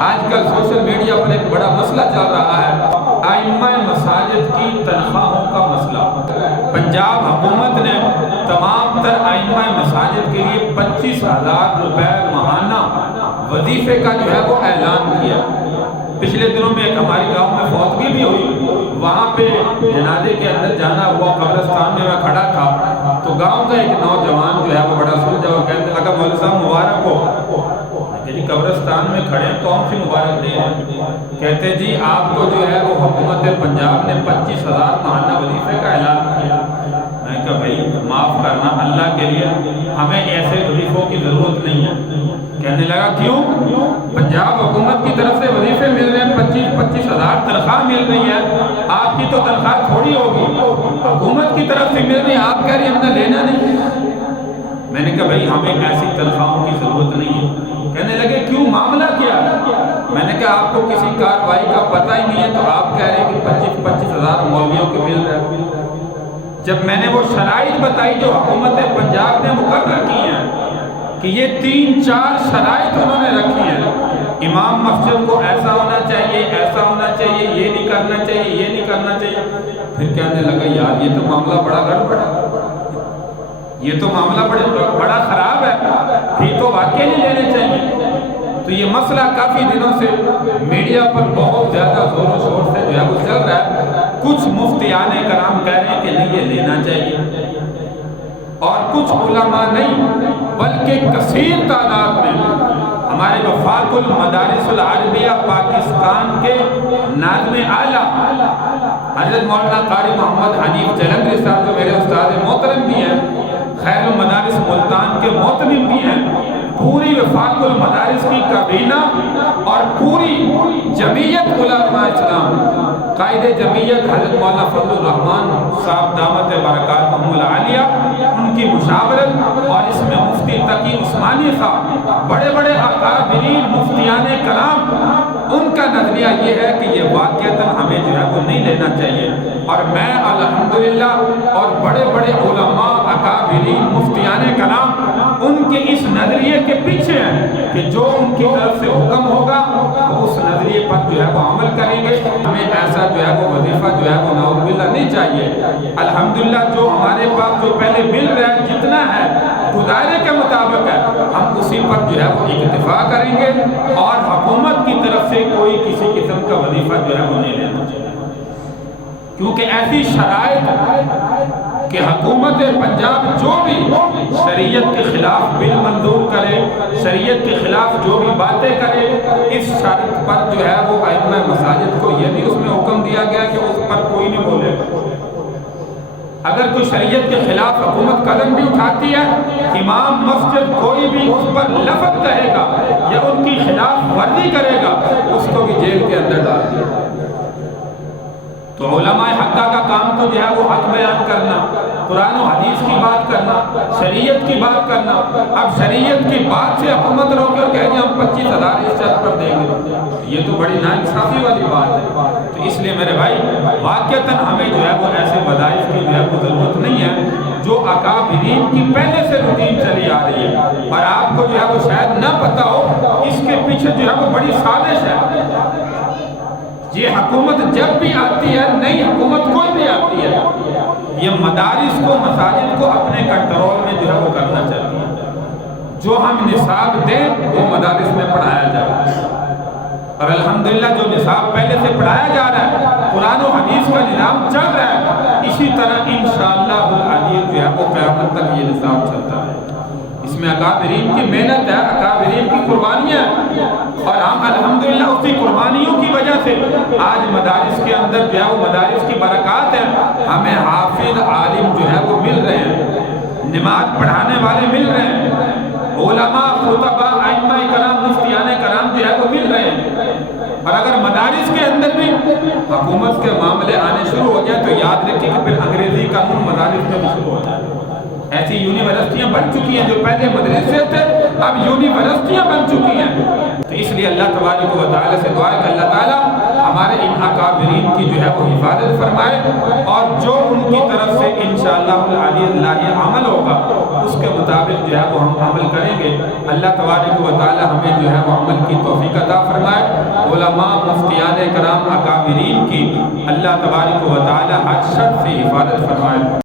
آج کل social media پر ایک بڑا مسئلہ چل رہا ہے، ائمہ مساجد کی تنخواہوں کا مسئلہ۔ پنجاب حکومت نے تمام تر ائمہ مساجد کے لیے 25,000 روپے ماہانہ وظیفے کا جو ہے وہ اعلان کیا۔ پچھلے دنوں میں ایک ہماری گاؤں میں فوتگی بھی ہوئی، وہاں پہ جنازے کے اندر جانا ہوا، قبرستان میں کھڑا تھا تو گاؤں کا ایک نوجوان جو ہے وہ بڑا سلجھا ہوا کہنے لگا مولوی صاحب مبارک ہو، کہ قبرستان میں کھڑے ہیں کون سی مبارک دے ہیں؟ کہتے جی آپ کو جو ہے وہ حکومت پنجاب نے 25,000 ماہانہ وظیفے کا اعلان کیا۔ میں کہا بھائی معاف کرنا، اللہ کے لیے ہمیں ایسے وظیفوں کی ضرورت نہیں ہے۔ کہنے لگا کیوں؟ پنجاب حکومت کی طرف سے وظیفے مل رہے ہیں، 25,000 تنخواہ مل رہی ہے، آپ کی تو تنخواہ تھوڑی ہوگی، حکومت کی طرف سے مل رہی ہے، آپ کہہ رہی ہیں ہم نے لینا نہیں۔ میں نے کہا بھائی ہمیں ایسی تنخواہوں کی ضرورت نہیں ہے۔ کہنے لگے کیوں، معاملہ کیا؟ میں نے کہا آپ کو کسی کارروائی کا پتہ ہی نہیں ہے تو آپ کہہ رہے ہیں کہ 25,000 مولویوں کے مل رہے ہیں۔ جب میں نے وہ شرائط بتائی جو حکومت پنجاب نے مقرر کی ہیں کہ یہ 3-4 شرائط انہوں نے رکھی ہیں، امام مسجد کو ایسا ہونا چاہیے، ایسا ہونا چاہیے، یہ نہیں کرنا چاہیے، یہ نہیں کرنا چاہیے، پھر کہنے لگا یار یہ تو معاملہ بڑا گڑبڑ ہے، یہ تو معاملہ بڑا خراب ہے، پھر تو واقعی نہیں لینے چاہیے۔ تو یہ مسئلہ کافی دنوں سے میڈیا پر بہت زیادہ زور و شور سے جو ہے وہ چل رہا ہے۔ کچھ مفتیان کرام کہہ رہے ہیں کہ نہیں یہ لینا چاہیے، اور کچھ علماء نہیں بلکہ کثیر تعداد میں ہمارے وفاق المدارس العربیہ پاکستان کے ناظم اعلیٰ حضرت مولانا قاری محمد حنیف جلندری صاحب جو میرے استاد محترم بھی ہیں، خیر المدارس ملتان کے محتمم بھی ہیں، پوری وفاق المدارس کی کابینہ اور پوری جمعیت علماء اسلام، قائد جمعیت حضرت مولانا فضل الرحمان صاحب دامت برکاتہم العالیہ، ان کی مشاورت، اور اس میں مفتی تقی عثمانی صاحب، بڑے بڑے اکابرین مفتیان کرام، ان کا نظریہ یہ ہے کہ یہ واقعتاً ہمیں جو ہے وہ نہیں لینا چاہیے۔ اور میں الحمدللہ اور بڑے بڑے علماء اکابرین مفتیان کرام ان کے اس نظریے کے پیچھے ہیں کہ جو ان کی طرف سے حکم ہوگا وہ اس نظریے پر جو ہے وہ عمل کریں گے۔ ہمیں ایسا جو ہے وہ وظیفہ جو ہے وہ نعوذ باللہ نہیں چاہیے۔ الحمدللہ جو ہمارے پاس جو پہلے مل رہا ہے جتنا ہے گزارے کے مطابق ہے، ہم اسی پر جو ہے وہ اکتفا کریں گے، اور حکومت کی طرف سے کوئی کسی قسم کا وظیفہ جو ہے وہ نہیں لینا چاہیے، کیونکہ ایسی شرائط کہ حکومت پنجاب جو بھی شریعت کے خلاف بل منظور کرے، شریعت کے خلاف جو بھی باتیں کرے، اس شرط پر جو ہے وہ ائمہ مساجد کو یہ بھی اس میں حکم دیا گیا کہ اس پر کوئی نہیں بولے۔ اگر کوئی شریعت کے خلاف حکومت قدم بھی اٹھاتی ہے، امام مسجد کوئی بھی اس پر لفظ کہے گا یا ان کی خلاف ورزی کرے گا، اس کو بھی جیل کے اندر ڈال دیا۔ تو علماء حقہ کا کام تو جو ہے وہ حق بیان کرنا، قرآن و حدیث کی بات کرنا، شریعت کی بات کرنا۔ اب شریعت کی بات سے حکومت روکے اور کہہ دیں ہم 25,000 اس شرط پر دیں گے، یہ تو بڑی ناانصافی والی بات ہے۔ تو اس لیے میرے بھائی واقعتاً ہمیں جو ہے وہ ایسے وظائف کی جو ہے وہ ضرورت نہیں ہے جو اکابرین کی پہلے سے روٹین چلی آ رہی ہے، اور آپ کو جو ہے وہ شاید نہ پتہ ہو اس کے پیچھے جو ہے وہ بڑی سازش ہے۔ یہ حکومت جب بھی آتی ہے، نئی حکومت کوئی بھی آتی ہے، یہ مدارس کو، مساجد کو اپنے کنٹرول میں جو ہے وہ کرنا چاہتی ہے۔ جو ہم نصاب دیں وہ مدارس میں پڑھایا جائے، اور الحمدللہ جو نصاب پہلے سے پڑھایا جا رہا ہے، قرآن و حدیث کا نظام چل رہا ہے، اسی طرح انشاءاللہ العزیز جو ہے وہ قیامت تک یہ نظام چلتا ہے۔ اس میں اکابرین کی محنت ہے، اکابرین کی قربانیاں ہیں، اور ہم الحمدللہ اسی قربانیوں کی وجہ سے آج مدارس کے اندر جو ہے وہ مدارس کی برکات ہیں، ہمیں حافظ عالم جو ہے وہ مل رہے ہیں، نماز پڑھانے والے مل رہے ہیں، علماء، خطباء، ائمہ کرام، مفتیان کرام جو ہے وہ مل رہے ہیں۔ اور اگر مدارس کے اندر بھی حکومت کے معاملے آنے شروع ہو جائے تو یاد رکھیں کہ پھر انگریزی قانون مدارس میں بھی شروع ہو جائے۔ ایسی یونیورسٹیاں بن چکی ہیں، جو پہلے مدرسے تھے اب یونیورسٹیاں بن چکی ہیں۔ تو اس لیے اللہ تبارک و تعالیٰ سے دعا ہے کہ اللہ تعالیٰ ہمارے ان اکابرین کی جو ہے وہ حفاظت فرمائے، اور جو ان کی طرف سے انشاءاللہ العلی اللہ عمل ہوگا اس کے مطابق جو ہے وہ ہم عمل کریں گے۔ اللہ تبارک و تعالیٰ ہمیں جو ہے وہ عمل کی توفیق عطا فرمائے۔ علماء مفتیان کرام اکابرین کی اللہ تبارک و تعالی ہر شر سے حفاظت فرمائے۔